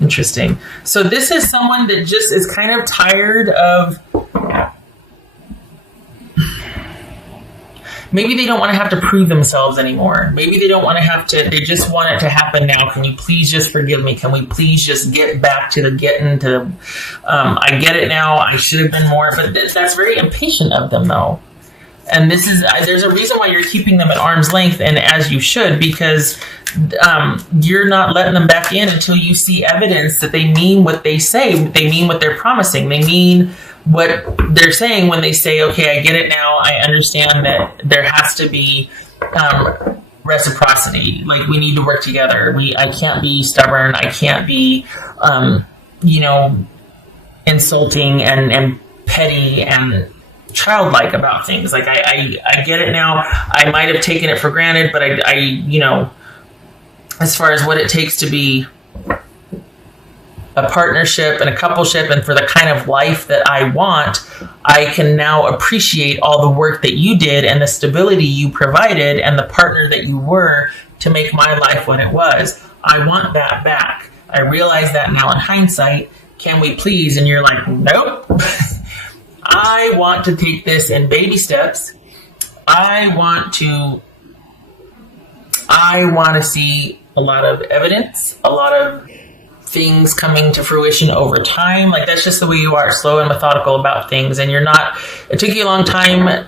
Interesting. So this is someone that just is kind of tired of, maybe they don't want to have to prove themselves anymore. Maybe they don't want to have to, they just want it to happen now. Can you please just forgive me? Can we please just get back to the getting to the, I get it now. I should have been more, but that's very impatient of them though. And this is, there's a reason why you're keeping them at arm's length, and as you should, because you're not letting them back in until you see evidence that they mean what they say. They mean what they're promising. They mean what they're saying when they say, okay, I get it now. I understand that there has to be reciprocity. Like, we need to work together. I can't be stubborn. I can't be, insulting and petty and childlike about things. Like, I get it now. I might have taken it for granted, but I as far as what it takes to be a partnership and a coupleship and for the kind of life that I want, I can now appreciate all the work that you did and the stability you provided and the partner that you were to make my life what it was. I want that back. I realize that now in hindsight. Can we please? And you're like, nope. I want to take this in baby steps. I want to see a lot of evidence, a lot of things coming to fruition over time. Like, that's just the way you are, slow and methodical about things. And you're not, it took you a long time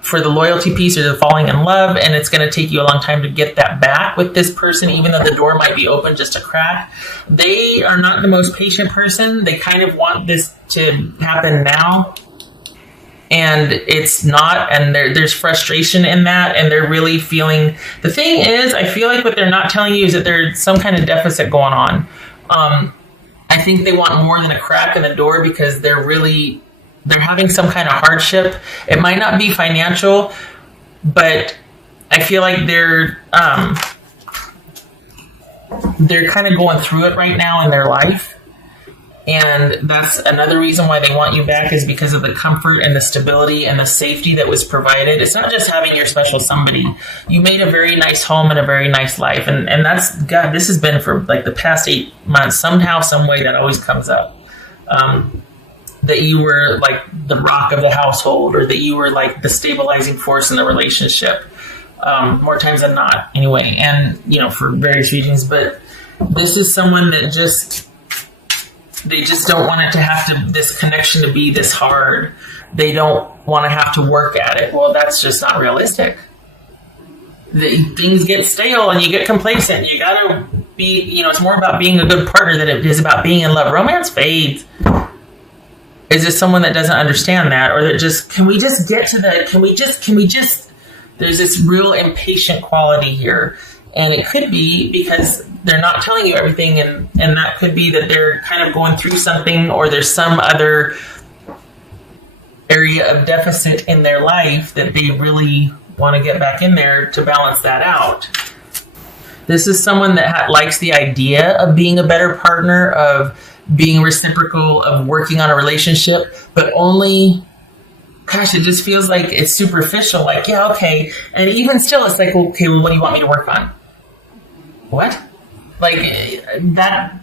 for the loyalty piece or the falling in love, and it's going to take you a long time to get that back with this person, even though the door might be open just a crack. They are not the most patient person. They kind of want this to happen now, and it's not, and there's frustration in that, and they're really feeling, the thing is, I feel like what they're not telling you is that there's some kind of deficit going on. I think they want more than a crack in the door because they're having some kind of hardship. It might not be financial, but I feel like they're kind of going through it right now in their life. And that's another reason why they want you back, is because of the comfort and the stability and the safety that was provided. It's not just having your special somebody. You made a very nice home and a very nice life. And that's, God, this has been for like the past 8 months. Somehow, some way that always comes up. That you were like the rock of the household, or that you were like the stabilizing force in the relationship. More times than not, anyway. And, for various reasons. But this is someone that they just don't want it to have to, this connection to be this hard. They don't want to have to work at it. Well, that's just not realistic. Things get stale and you get complacent. You gotta be, it's more about being a good partner than it is about being in love. Romance fades. Is this someone that doesn't understand that, or that just, can we just, there's this real impatient quality here. And it could be because they're not telling you everything, and that could be that they're kind of going through something, or there's some other area of deficit in their life that they really want to get back in there to balance that out. This is someone that likes the idea of being a better partner, of being reciprocal, of working on a relationship, but only, gosh, it just feels like it's superficial. Like, yeah, okay. And even still, it's like, okay, well, what do you want me to work on? What? Like that,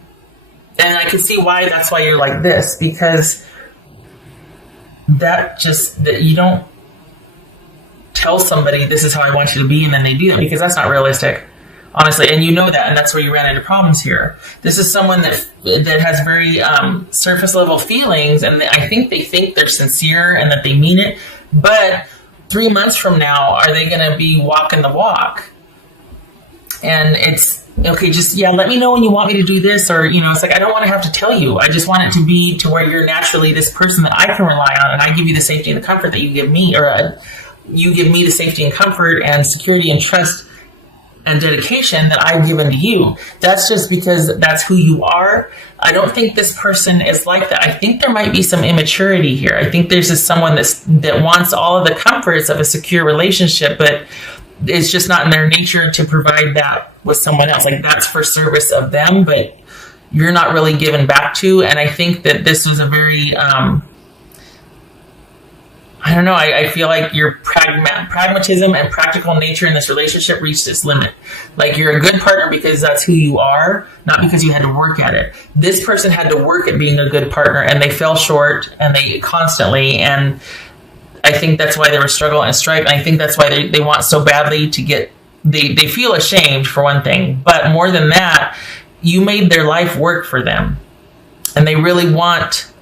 and I can see why that's why you're like this, because that you don't tell somebody this is how I want you to be and then they do it, because that's not realistic, honestly, and you know that, and that's where you ran into problems here. This is someone that has very surface level feelings, and I think they think they're sincere and that they mean it, but 3 months from now, are they going to be walking the walk? And it's, okay, just, let me know when you want me to do this, or, it's like, I don't want to have to tell you. I just want it to be to where you're naturally this person that I can rely on, and I give you the safety and the comfort that you give me, or you give me the safety and comfort and security and trust and dedication that I've given to you. That's just because that's who you are. I don't think this person is like that. I think there might be some immaturity here. I think there's just someone that wants all of the comforts of a secure relationship, but it's just not in their nature to provide that with someone else. Like, that's for service of them, but you're not really given back to. And I think that this was a very, I don't know. I feel like your pragmatism and practical nature in this relationship reached its limit. Like, you're a good partner because that's who you are, not because you had to work at it. This person had to work at being a good partner, and they fell short, and they constantly. And I think that's why they were struggle and strife. And I think that's why they want so badly to get. They feel ashamed, for one thing, but more than that, you made their life work for them, and they really want.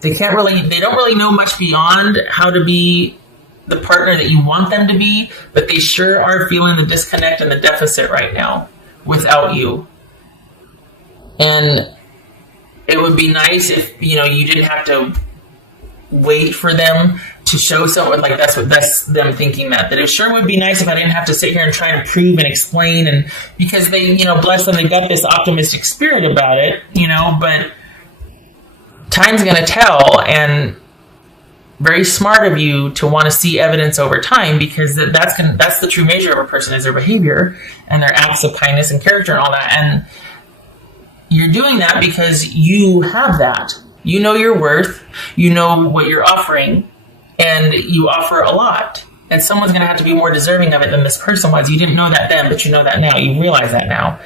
They don't really know much beyond how to be the partner that you want them to be, but they sure are feeling the disconnect and the deficit right now without you. And it would be nice if, you didn't have to wait for them to show someone, like that's them thinking that it sure would be nice if I didn't have to sit here and try to prove and explain, and because they, bless them, they've got this optimistic spirit about it, but time's going to tell, and very smart of you to want to see evidence over time, because that's the true measure of a person, is their behavior and their acts of kindness and character and all that. And you're doing that because you have that. You know your worth, you know what you're offering, and you offer a lot. And someone's going to have to be more deserving of it than this person was. You didn't know that then, but you know that now. You realize that now.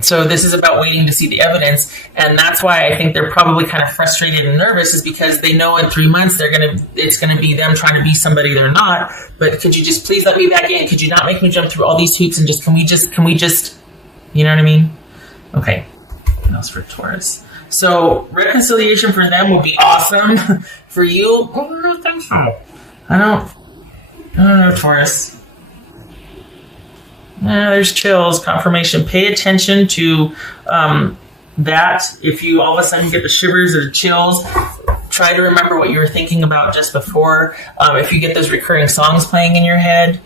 So this is about waiting to see the evidence, and that's why I think they're probably kind of frustrated and nervous, is because they know in 3 months it's gonna be them trying to be somebody they're not. But could you just please let me back in? Could you not make me jump through all these hoops, and can we just, you know what I mean? Okay. What else for Taurus? So reconciliation for them would be awesome. For you, I don't think so. I don't know, Taurus. There's chills, confirmation. Pay attention to that. If you all of a sudden get the shivers or the chills, try to remember what you were thinking about just before. If you get those recurring songs playing in your head,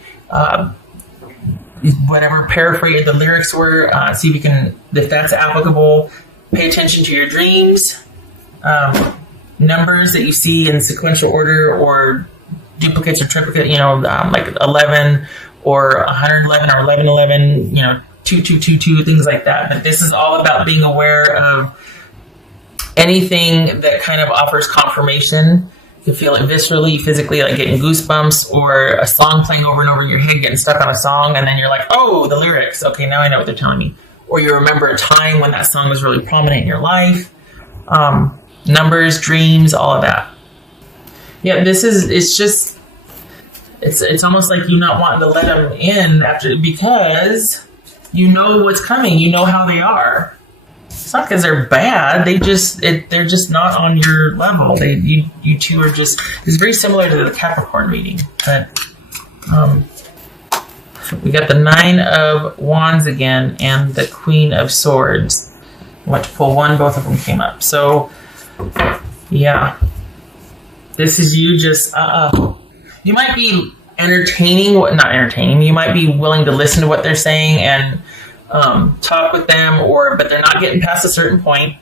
whatever paraphrase the lyrics were, see if that's applicable. Pay attention to your dreams, numbers that you see in sequential order or duplicates or triplicate, like 11 or 111 or 1111, 2222, things like that. But this is all about being aware of anything that kind of offers confirmation. You can feel it viscerally, physically, like getting goosebumps, or a song playing over and over in your head, getting stuck on a song, and then you're like, oh, the lyrics. Okay, now I know what they're telling me. Or you remember a time when that song was really prominent in your life. Numbers, dreams, all of that. Yeah, it's almost like you not wanting to let them in because you know what's coming. You know how they are. It's not because they're bad. They're just not on your level. You two are just. It's very similar to the Capricorn reading. But we got the 9 of Wands again and the Queen of Swords. I went to pull one. Both of them came up. So yeah, this is you just. You might be not entertaining. You might be willing to listen to what they're saying and talk with them, but they're not getting past a certain point,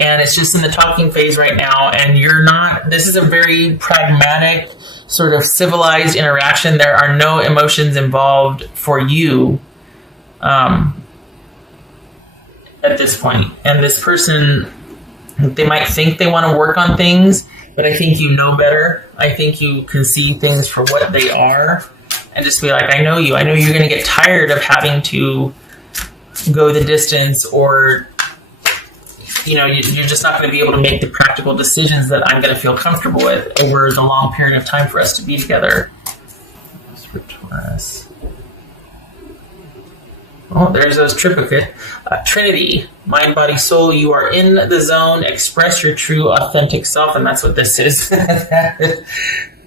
and it's just in the talking phase right now. And you're not. This is a very pragmatic, sort of civilized interaction. There are no emotions involved for you at this point. And this person, they might think they want to work on things, but I think you know better. I think you can see things for what they are and just be like, I know you. I know you're going to get tired of having to go the distance, or, you're just not going to be able to make the practical decisions that I'm going to feel comfortable with over the long period of time for us to be together. That's for Taurus. Oh, there's those triplicate. Trinity, mind, body, soul. You are in the zone. Express your true, authentic self, and that's what this is.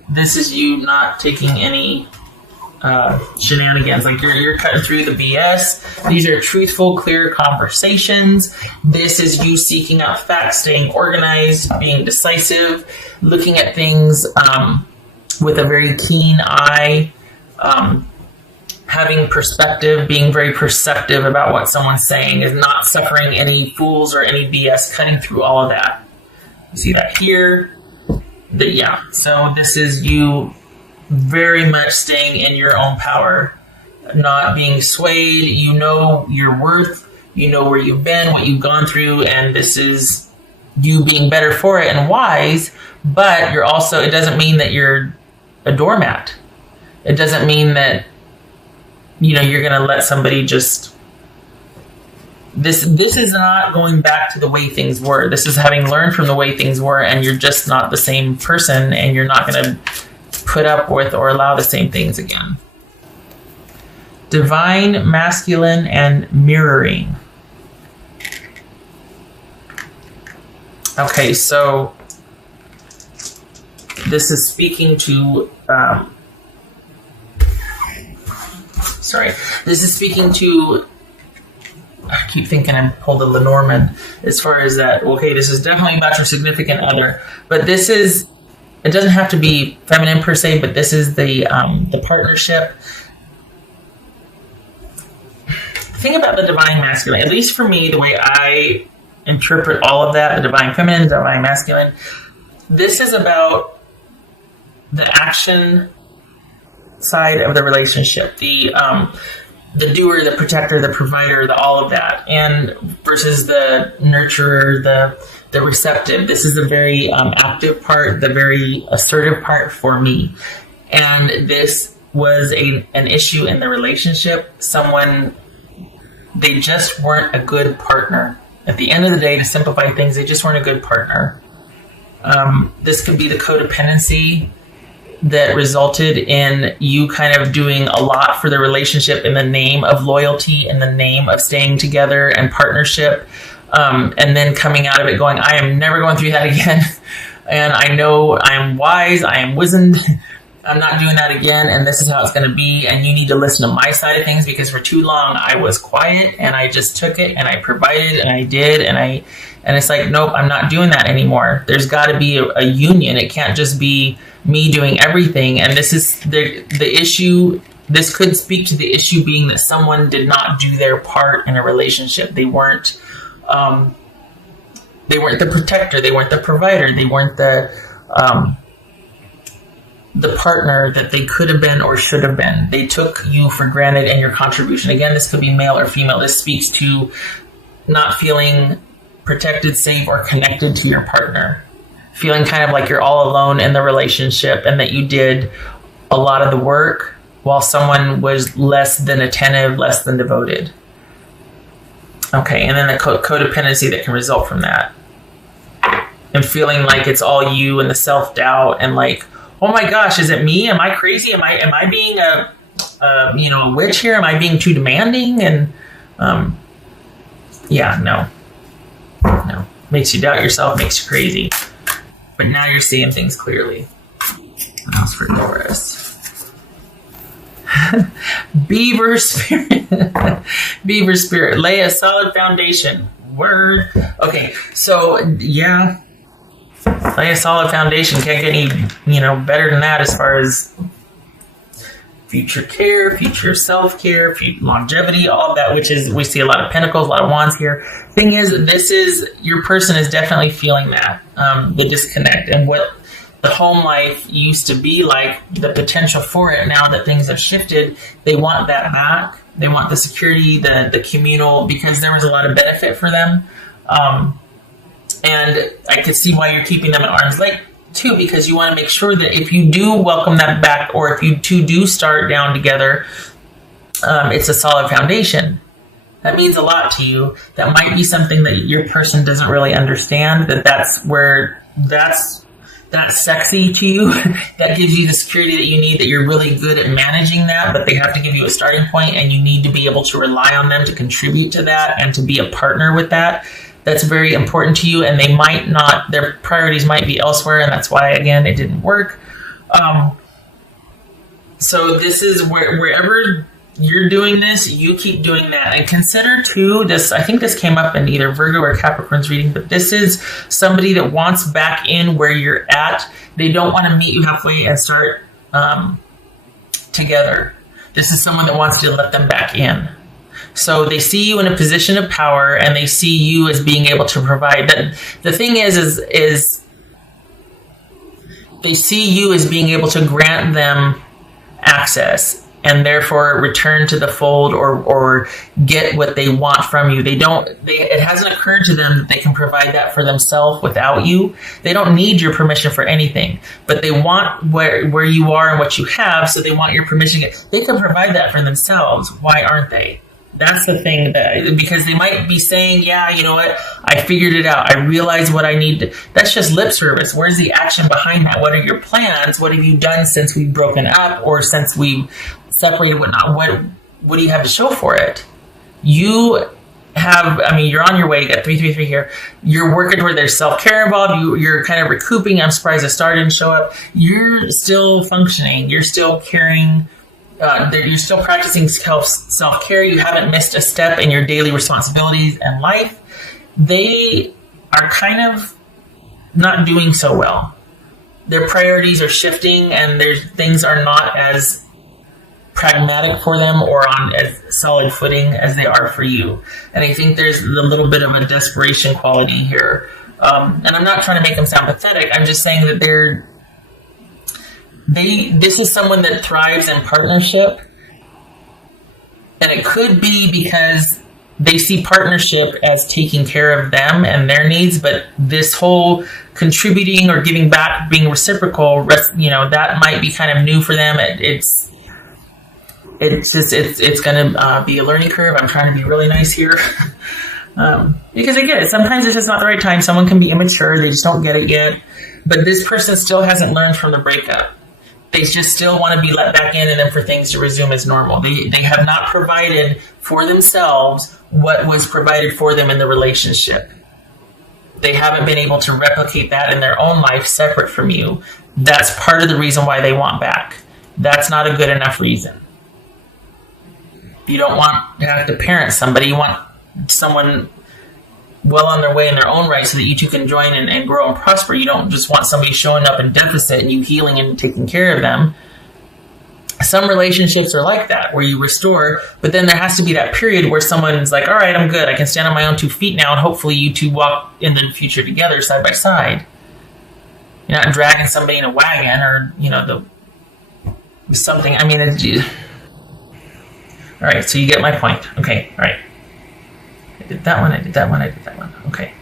This is you not taking any shenanigans. Like you're cutting through the BS. These are truthful, clear conversations. This is you seeking out facts, staying organized, being decisive, looking at things with a very keen eye. Having perspective, being very perceptive about what someone's saying, is not suffering any fools or any BS, cutting through all of that. You see that here? So this is you very much staying in your own power, not being swayed. You know your worth, you know where you've been, what you've gone through, and this is you being better for it and wise, but you're also, it doesn't mean that you're a doormat. It doesn't mean that, you're going to let somebody just, this is not going back to the way things were. This is having learned from the way things were, and you're just not the same person, and you're not going to put up with or allow the same things again. Divine, masculine, and mirroring. Okay, so this is speaking to, this is speaking to, I keep thinking I pulled a Lenormand as far as that. Okay, this is definitely about your significant other, but this is, it doesn't have to be feminine per se, but this is the partnership. Think about the divine masculine, at least for me, the way I interpret all of that, the divine feminine, the divine masculine. This is about the action side of the relationship, the doer, the protector, the provider, the all of that, and versus the nurturer, the receptive. This is the very active part, the very assertive part for me. And this was an issue in the relationship. They just weren't a good partner. At the end of the day, to simplify things, they just weren't a good partner. This could be the codependency that resulted in you kind of doing a lot for the relationship in the name of loyalty, in the name of staying together and partnership, and then coming out of it going, I am never going through that again. And I know I'm wise, I am wizened, I'm not doing that again, and this is how it's going to be, and you need to listen to my side of things, because for too long I was quiet and I just took it and I provided and I did, and it's like, nope, I'm not doing that anymore. There's got to be a union. It can't just be me doing everything. And this is the issue. This could speak to the issue being that someone did not do their part in a relationship. They weren't the protector, they weren't the provider, they weren't the partner that they could have been or should have been. They took you for granted and your contribution. Again, this could be male or female. This speaks to not feeling protected, safe, or connected to your partner. Feeling kind of like you're all alone in the relationship and that you did a lot of the work while someone was less than attentive, less than devoted. Okay, and then the codependency that can result from that. And feeling like it's all you, and the self-doubt, and like, oh my gosh, is it me? Am I crazy? Am I being a witch here? Am I being too demanding? And no. Makes you doubt yourself, makes you crazy. But now you're seeing things clearly. What else for Taurus? Beaver spirit. Beaver spirit. Lay a solid foundation. Word. Okay, so yeah. Lay a solid foundation. Can't get any, better than that as far as future care, future self-care, future longevity, all of that, which is, we see a lot of pentacles, a lot of wands here. Thing is, your person is definitely feeling that, the disconnect, and what the home life used to be like, the potential for it. Now that things have shifted, they want that back. They want the security, the communal, because there was a lot of benefit for them. And I could see why you're keeping them at arm's length too, because you want to make sure that if you do welcome that back, or if you two do start down together, it's a solid foundation. That means a lot to you. That might be something that your person doesn't really understand, that's sexy to you. That gives you the security that you need, that you're really good at managing that, but they have to give you a starting point, and you need to be able to rely on them to contribute to that and to be a partner with that. That's very important to you, and they might not, their priorities might be elsewhere, and that's why, again, it didn't work. So this is wherever you're doing this, you keep doing that. And consider too, this, I think this came up in either Virgo or Capricorn's reading, but this is somebody that wants back in where you're at. They don't want to meet you halfway and start together. This is someone that wants to let them back in. So they see you in a position of power, and they see you as being able to provide. The thing is they see you as being able to grant them access and therefore return to the fold or get what they want from you. It hasn't occurred to them that they can provide that for themselves without you. They don't need your permission for anything, but they want where you are and what you have, so they want your permission. They can provide that for themselves. Why aren't they? That's the thing, because they might be saying, yeah, you know what, I figured it out. I realized what I need. That's just lip service. Where's the action behind that? What are your plans? What have you done since we've broken up or since we've separated? What do you have to show for it? You're on your way. You got 333 here. You're working toward there's self-care involved. You're kind of recouping. I'm surprised the star didn't show up. You're still functioning. You're still caring. You're still practicing self-care. You haven't missed a step in your daily responsibilities and life. They are kind of not doing so well. Their priorities are shifting, and things are not as pragmatic for them or on as solid footing as they are for you. And I think there's a little bit of a desperation quality here. And I'm not trying to make them sound pathetic. I'm just saying that this is someone that thrives in partnership, and it could be because they see partnership as taking care of them and their needs, but this whole contributing or giving back, being reciprocal, that might be kind of new for them. It's going to be a learning curve. I'm trying to be really nice here. Because I get it. Sometimes it's just not the right time. Someone can be immature. They just don't get it yet. But this person still hasn't learned from the breakup. They just still want to be let back in and then for things to resume as normal. They have not provided for themselves what was provided for them in the relationship. They haven't been able to replicate that in their own life separate from you. That's part of the reason why they want back. That's not a good enough reason. You don't want to have to parent somebody. You want someone well on their way in their own right so that you two can join and grow and prosper. You don't just want somebody showing up in deficit and you healing and taking care of them. Some relationships are like that, where you restore, but then there has to be that period where someone's like, all right, I'm good. I can stand on my own 2 feet now, and hopefully you two walk in the future together side by side. You're not dragging somebody in a wagon or, something. I mean, all right, so you get my point. Okay, all right. I did that one. Okay.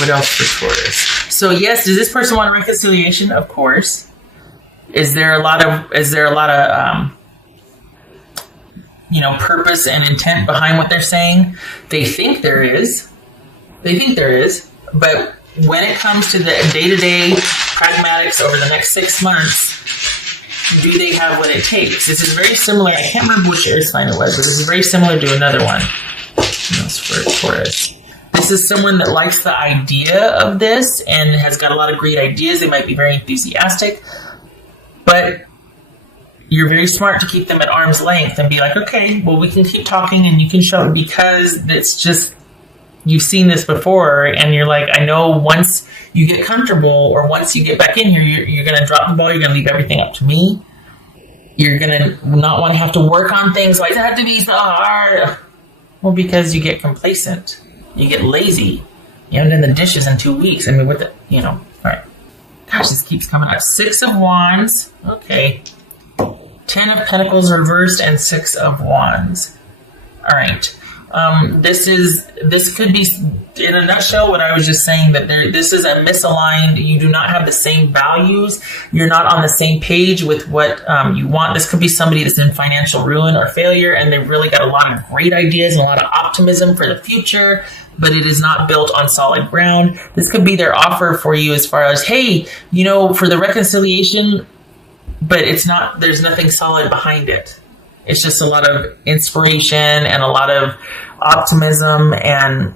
What else for Taurus? So yes, does this person want a reconciliation? Of course. Is there a lot of purpose and intent behind what they're saying? They think there is, but when it comes to the day-to-day pragmatics over the next 6 months, do they have what it takes? This is very similar. I can't remember which air sign it was, but this is very similar to another one. That's for Taurus. This is someone that likes the idea of this and has got a lot of great ideas. They might be very enthusiastic, but you're very smart to keep them at arm's length and be like, okay, well, we can keep talking and you can show it, because it's just, you've seen this before, and you're like, I know once you get comfortable or once you get back in here, you're going to drop the ball. You're going to leave everything up to me. You're going to not want to have to work on things like that to be so hard. Well, because you get complacent. You get lazy. You haven't done the dishes in 2 weeks. I mean, all right. Gosh, this keeps coming up. 6 of Wands. Okay. 10 of Pentacles reversed and 6 of Wands. All right. This could be, in a nutshell, what I was just saying, that this is a misaligned. You do not have the same values. You're not on the same page with what you want. This could be somebody that's in financial ruin or failure, and they've really got a lot of great ideas and a lot of optimism for the future, but it is not built on solid ground. This could be their offer for you as far as, hey, for the reconciliation, but it's not, there's nothing solid behind it. It's just a lot of inspiration and a lot of optimism, and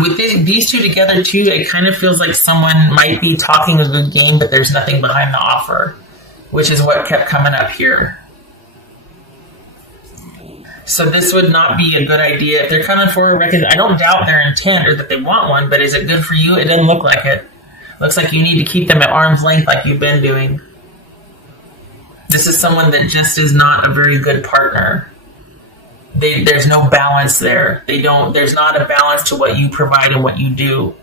with these two together too, it kind of feels like someone might be talking a good game, but there's nothing behind the offer, which is what kept coming up here. So this would not be a good idea if they're coming for a reconciliation. I don't doubt their intent or that they want one, but is it good for you? It doesn't look like it. Looks like you need to keep them at arm's length like you've been doing. This is someone that just is not a very good partner. There's no balance there. There's not a balance to what you provide and what you do.